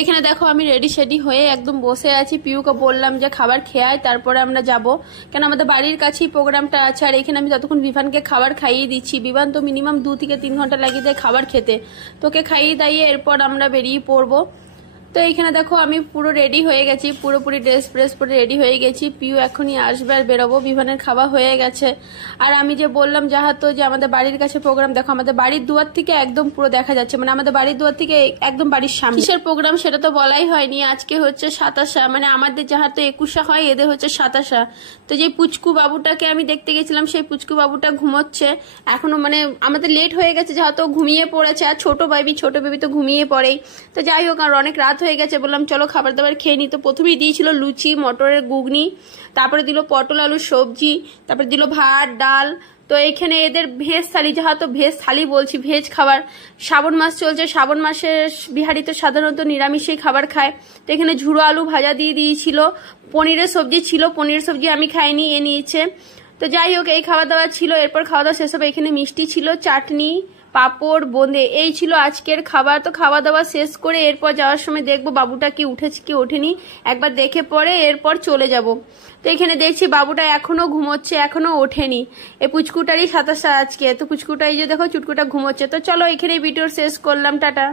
এখানে দেখো আমি রেডি শেডি হয়ে একদম বসে আছি। পিউকে বললাম যে খাবার খেয়াই, তারপরে আমরা যাব, কেন আমাদের বাড়ির কাছেই প্রোগ্রামটা আছে। আর এখানে আমি ততক্ষণ বিভানকে খাবার খাইয়ে দিচ্ছি। বিভান তো মিনিমাম 2 থেকে 3 ঘন্টা লাগিয়ে দেয় খাবার খেতে। তোকে খাইয়ে দাইয়ে এরপর আমরা বেরিয়ে পড়বো। তো এইখানে দেখো আমি পুরো রেডি হয়ে গেছি, পুরোপুরি ড্রেস ফ্রেস পরে রেডি হয়ে গেছি। পিউ এখনই আসবে আর বেরোবো। বিভানের খাওয়া হয়ে গেছে। আর আমি যে বললাম যাহাতো যে আমাদের বাড়ির কাছে প্রোগ্রাম, দেখো আমাদের বাড়ির দুয়ার থেকে একদম পুরো দেখা যাচ্ছে, মানে আমাদের বাড়ির দুয়ার থেকে একদম বাড়ির সামনে। কিসের প্রোগ্রাম সেটা তো বলাই হয়নি। আজকে হচ্ছে 27, মানে আমাদের যাহাতো 21 হয়, এদের হচ্ছে 27। তো যে পুচকু বাবুটাকে আমি দেখতে গেছিলাম, সেই পুচকু বাবুটা ঘুমোচ্ছে এখনো, মানে আমাদের লেট হয়ে গেছে যাহাতো ঘুমিয়ে পড়েছে। আর ছোট বেবি তো ঘুমিয়ে পড়েই। তো যাই হোক, আর অনেক রাত হয়ে গেছে, বললাম চলো খাবার দাবার খেয়ে নিই। তো প্রথমেই দিয়েছিল লুচি মটরের ঘুগনি, তারপরে দিল পটল আলুর সবজি, তারপরে দিল ভাত ডাল। তো এইখানে এদের ভেজ থালি, যাহাতো ভেজ থালি বলছি, ভেজ খাবার। শ্রাবণ মাস চলছে, শ্রাবণ মাসে বিহারি তো সাধারণত নিরামিষই খাবার খায়। তো এখানে ঝুড়ো আলু ভাজা দিয়ে দিয়েছিল, পনিরের সবজি ছিল, পনিরের সবজি আমি খাইনি, এ নিয়েছে। তো যাই হোক, এই খাওয়া দাওয়া ছিল। এরপর খাওয়া দাওয়া শেষ হবে। এখানে মিষ্টি ছিল, চাটনি, পাপড়, বোঁদে, এই ছিল আজকের খাবার। তো খাওয়া দাওয়া শেষ করে এরপর যাওয়ার সময় দেখবো বাবুটা কি উঠেছে কি ওঠেনি, একবার দেখে পরে এরপর চলে যাব। তো এখানে দেখছি বাবুটা এখনো ঘুমোচ্ছে, এখনো ওঠেনি। এই পুচকুটারই 27 আজকে। তো পুচকুটাই যে দেখো চুটকুটা ঘুমোচ্ছে। তো চলো এখানে ভিডিও শেষ করলাম, টাটা।